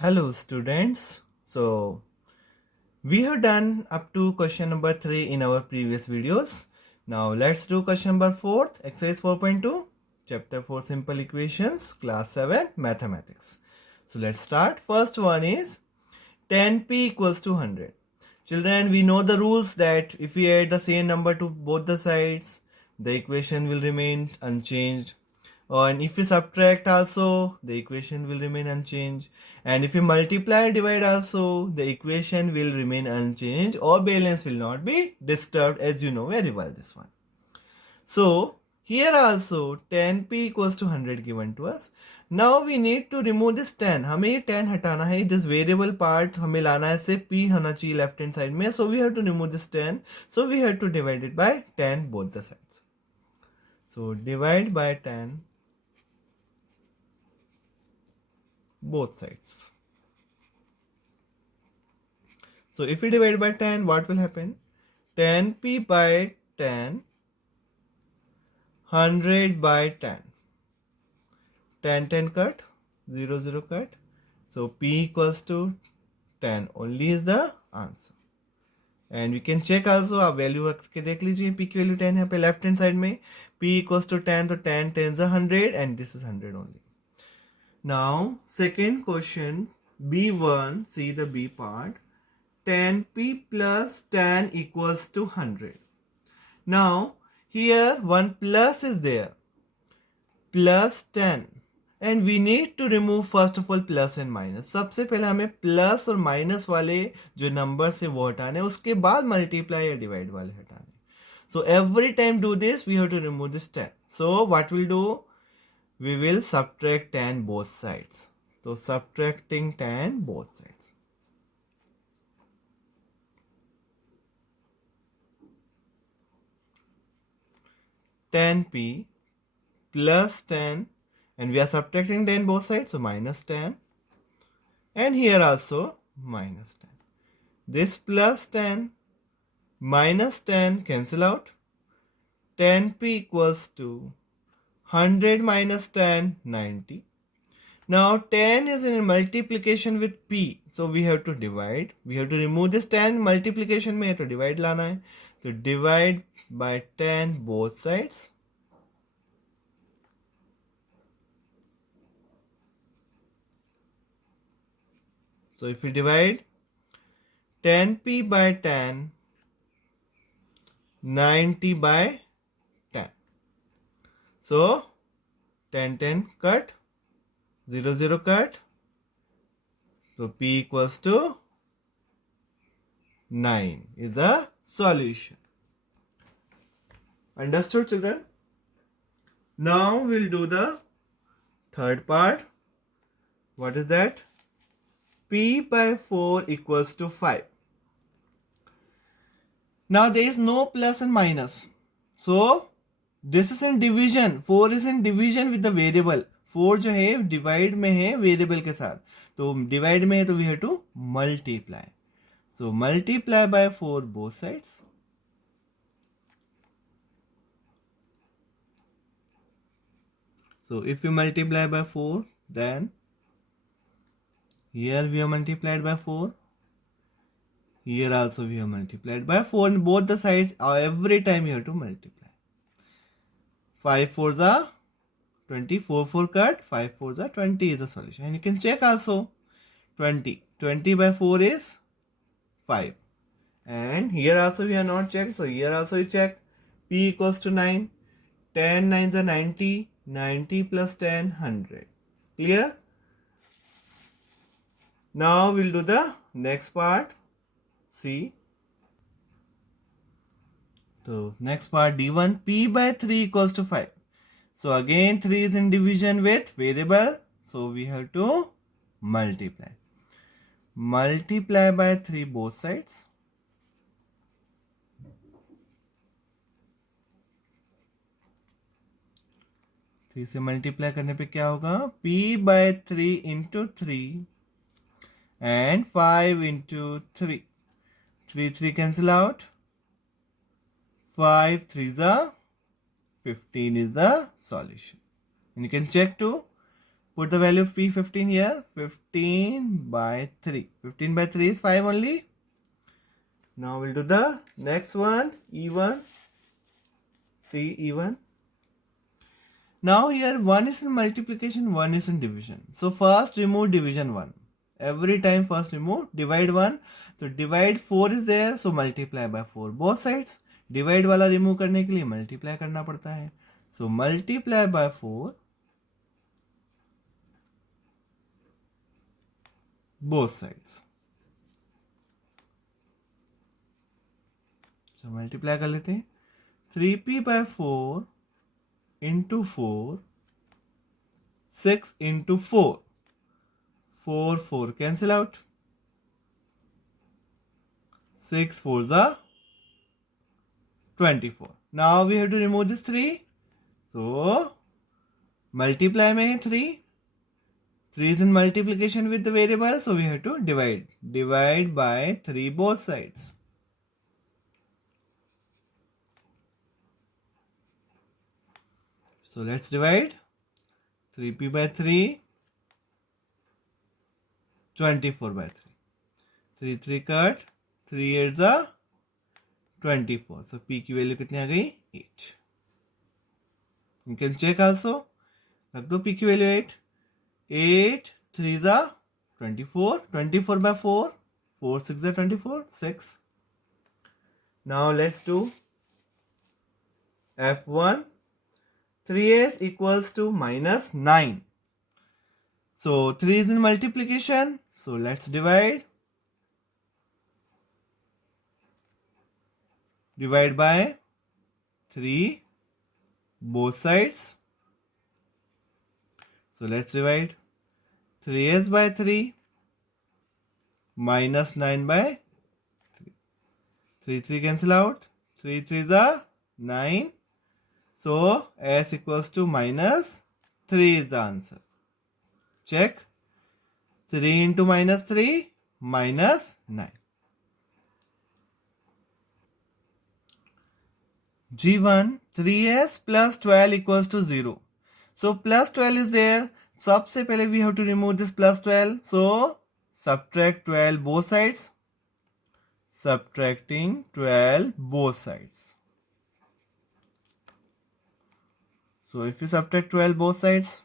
Hello students. So we have done up to question number 3 in our previous videos. Now let's do question number 4, exercise 4.2, chapter 4 simple equations, class 7 mathematics. So let's start. First one is 10p equals to 100. Children, we know the rules that if we add the same number to both the sides, the equation will remain unchanged. And if we subtract also, the equation will remain unchanged. And if we multiply divide also, the equation will remain unchanged or balance will not be disturbed, as you know very well this one. So here also 10p equals to 100 given to us. Now we need to remove this 10. हमें ये 10 हटाना है. This variable part हमें लाना है से p होना चाहिए left hand side में. So we have to remove this 10. So we have to divide it by 10 both the sides. So divide by 10 both sides. So if we divide by 10, what will happen? 10p by 10, 100 by 10. 10 10 cut, 0 0 cut. So p equals to 10 only is the answer. And we can check also, आप value रख के देख लीजिए. p की value 10 है यहाँ पे left hand side में. p equals to 10, तो 10 10 is 100 and this is 100 only. Now second question, b1, see the b part. 10p plus 10 equals to 100. Now here one plus is there, plus 10, and we need to remove first of all plus and minus. सबसे पहले हमें plus और minus वाले जो number से वो हटाने, उसके बाद मल्टीप्लाई या डिवाइड वाले हटाने. So every time do this, we have to remove this 10. So what we'll do, we will subtract 10 both sides. So subtracting 10 both sides. 10p plus 10, and we are subtracting 10 both sides, so minus 10, and here also minus 10. This plus 10 minus 10 cancel out. 10p equals to 100 minus 10, 90. Now 10 is in multiplication with p, so we have to divide. We have to remove this 10 multiplication में, तो divide लाना है. तो divide by 10 both sides. So if we divide 10p by 10, 90 by 10. So 10 10 cut, 0 0 cut. So p equals to 9 is the solution. Understood, children? Now we'll do the third part. What is that? P by 4 equals to 5. Now there is no plus and minus. So this is in division. 4 is in division with the variable. 4 जो है divide में है variable के साथ. तो divide में है तो we have to multiply. So multiply by 4 both sides. So if you multiply by 4, then here we have multiplied by 4. Here also we have multiplied by 4 in both the sides. Every time you have to multiply. 5 4 the 20, 4 4 cut, 5 4 the 20 is the solution. And you can check also 20. 20 by 4 is 5. And here also we have not checked. So here also you check. P equals to 9. 10 9 is 90. 90 plus 10, 100. Clear? Now we'll do the next part. See. So next part D1, P by 3 equals to 5. So again 3 is in division with variable. So we have to multiply. Multiply by 3 both sides. से multiply करने पे क्या होगा? P by 3 into 3 and 5 into 3. 3 3 cancel out. 5 3 is 15 is the solution. And you can check too. put the value of P 15 here. 15 by 3. 15 by 3 is 5 only. Now we'll do the next one, E1. See E1. Now here 1 is in multiplication, 1 is in division. So first remove division 1. Every time first remove, divide 1. So divide 4 is there, so multiply by 4 both sides. Divide वाला remove करने के लिए multiply करना पड़ता है. So multiply by 4 both sides. So multiply कर लेते हैं. 3p by 4 into 4, 6 into 4. 4 cancel out. 6 4s are 24. Now we have to remove this 3. So multiply में 3. 3 is in multiplication with the variable, so we have to divide. Divide by 3 both sides. So let's divide. 3p by 3, 24 by 3. 3 cut, 3 8s are 24. So p की value कितनी आ गई? 8. You can check also. रख दो p की value 8. 8 3s are 24. 24 by 4. 4 6 are 24. 6. Now let's do F1. 3s equals to minus 9. So 3 is in multiplication. So let's divide. Divide by 3 both sides. So let's divide. 3s by 3 minus 9 by 3. 3 3 cancel out. 3 3s are 9. So s equals to minus 3 is the answer. Check. 3 into minus 3 minus 9. G1 3s plus 12 equals to 0. So plus 12 is there. सबसे पहले we have to remove this plus 12. So subtract 12 both sides. Subtracting 12 both sides. So if you subtract 12 both sides,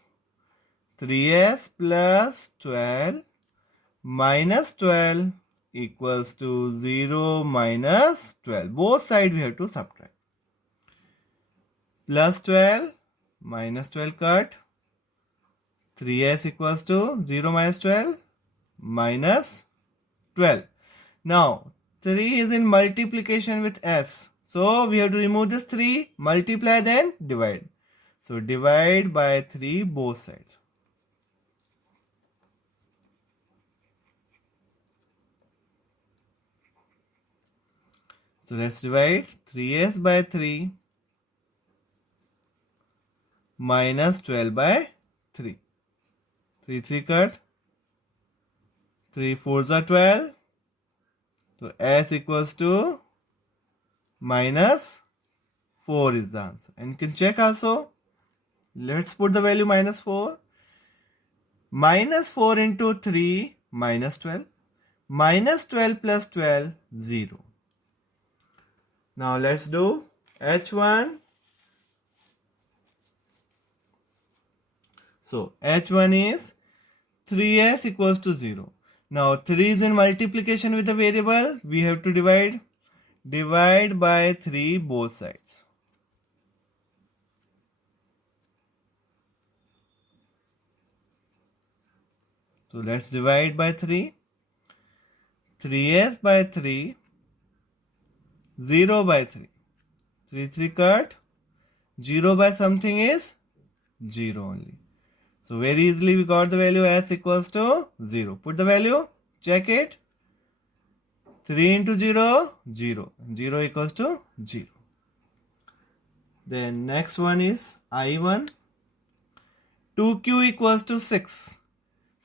3s plus 12 minus 12 equals to 0 minus 12. Both sides we have to subtract. Plus 12 minus 12 cut. 3s equals to 0 minus 12 minus 12. Now 3 is in multiplication with s. So we have to remove this 3, multiply then divide. So divide by 3 both sides. So let's divide 3s by 3 minus 12 by 3. 3 3 cut. 3 4s are 12. So s equals to minus 4 is the answer. And you can check also. Let's put the value minus 4. Minus 4 into 3 minus 12. Minus 12 plus 12 0. Now let's do H1. So H1 is 3s equals to 0. Now 3 is in multiplication with the variable. We have to divide. Divide by 3 both sides. So let's divide by 3. 3s by 3. 0 by 3. 3 3 cut. 0 by something is 0 only. So very easily we got the value s equals to 0. Put the value. Check it. 3 into 0, 0. 0 equals to 0. Then next one is I1. 2q equals to 6.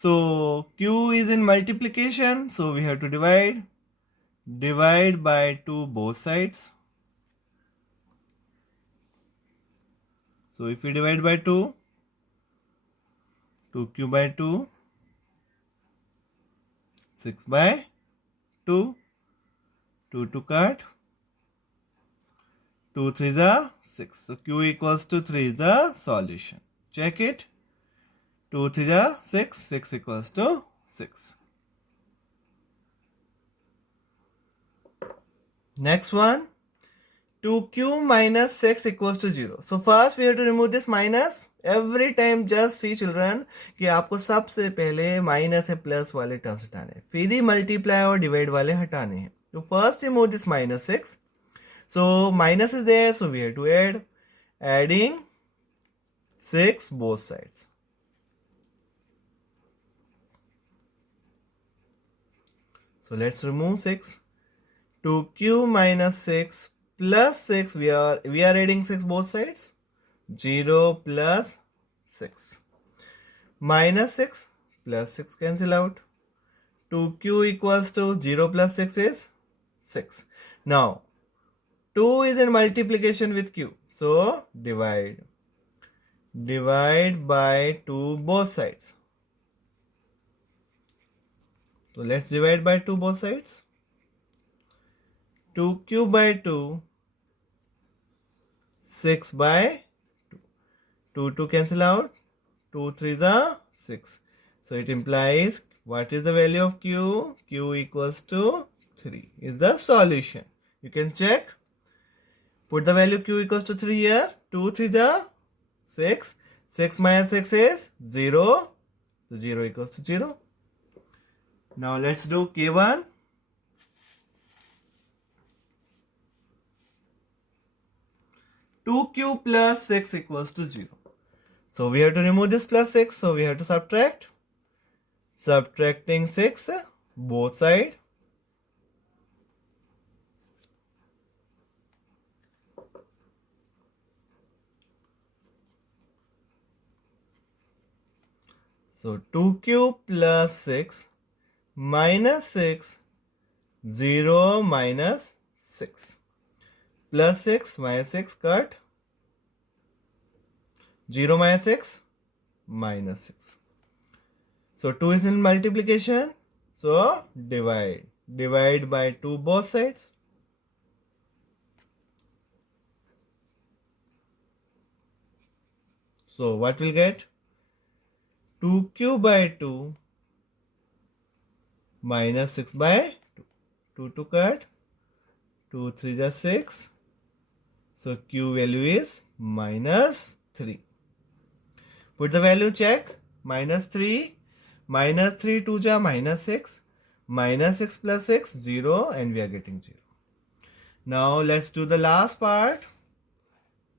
So q is in multiplication. So we have to divide. Divide by 2 both sides. So if we divide by 2, 2q by 2, 6 by 2, 2 to cut, 2 3 is a 6. So q equals to 3 is the solution. Check it. 2 3 is a 6, 6 equals to 6. Next one, 2q minus 6 equals to 0. So first we have to remove this minus. Every time just see children कि आपको सबसे पहले minus है plus वाले terms हटाने हैं, फिर ही multiply और डिवाइड वाले हटाने हैं. तो first remove this minus 6. So minus is there, so we have to add, adding 6 both sides. So let's remove 6. 2q minus 6 plus 6, we are adding 6 both sides. 0 plus 6. Minus 6 plus 6 cancel out. 2q equals to 0 plus 6 is 6. Now 2 is in multiplication with q. So divide. Divide by 2 both sides. So let's divide by 2 both sides. 2q by 2, 6 by 2. 2 to cancel out. 2 3 is a 6. So it implies what is the value of q? Q equals to 3 is the solution. You can check. Put the value q equals to 3 here. 2 3 is a 6. 6 minus 6 is 0. So 0 equals to 0. Now let's do K1. Two q plus 6 equals to 0. So we have to remove this plus 6. So we have to subtract. Subtracting 6 both sides. So 2q plus 6 minus 6, 0 minus 6. Plus 6 minus 6 cut. 0 minus 6 minus 6. So 2 is in multiplication. So divide. Divide by 2 both sides. So what will get? 2q by 2 minus 6 by 2. 2 to cut. 2 3 is 6. So q value is minus 3. Put the value, check. Minus 3. Minus 3 2 ja minus 6. Minus 6 plus 6, 0, and we are getting 0. Now let's do the last part.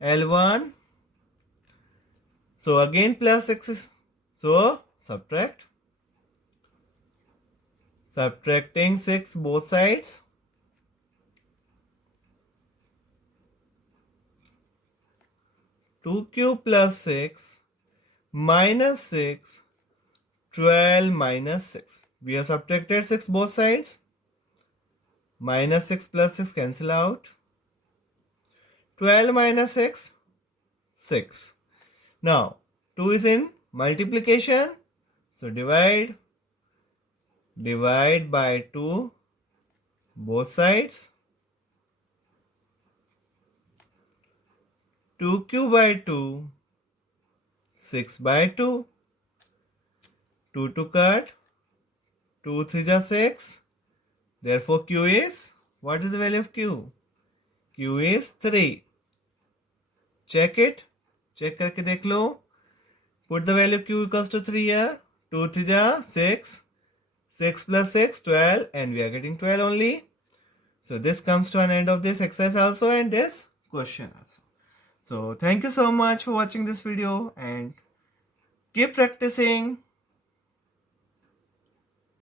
L1. So again plus 6 is, so subtract. Subtracting 6 both sides. Two q plus 6 minus 6, 12 minus 6. We have subtracted 6 both sides. Minus 6 plus 6 cancel out. 12 minus 6, 6. Now 2 is in multiplication. So divide. Divide by 2 both sides. 2q by 2, 6 by 2. 2 to cut. 2 3 is 6. Therefore q is, what is the value of q? Q is 3. Check it. Check करके देख लो. Put the value q equals to 3 here. 2 3 is 6. 6 plus 6, 12, and we are getting 12 only. So this comes to an end of this exercise also and this question also. So thank you so much for watching this video and keep practicing.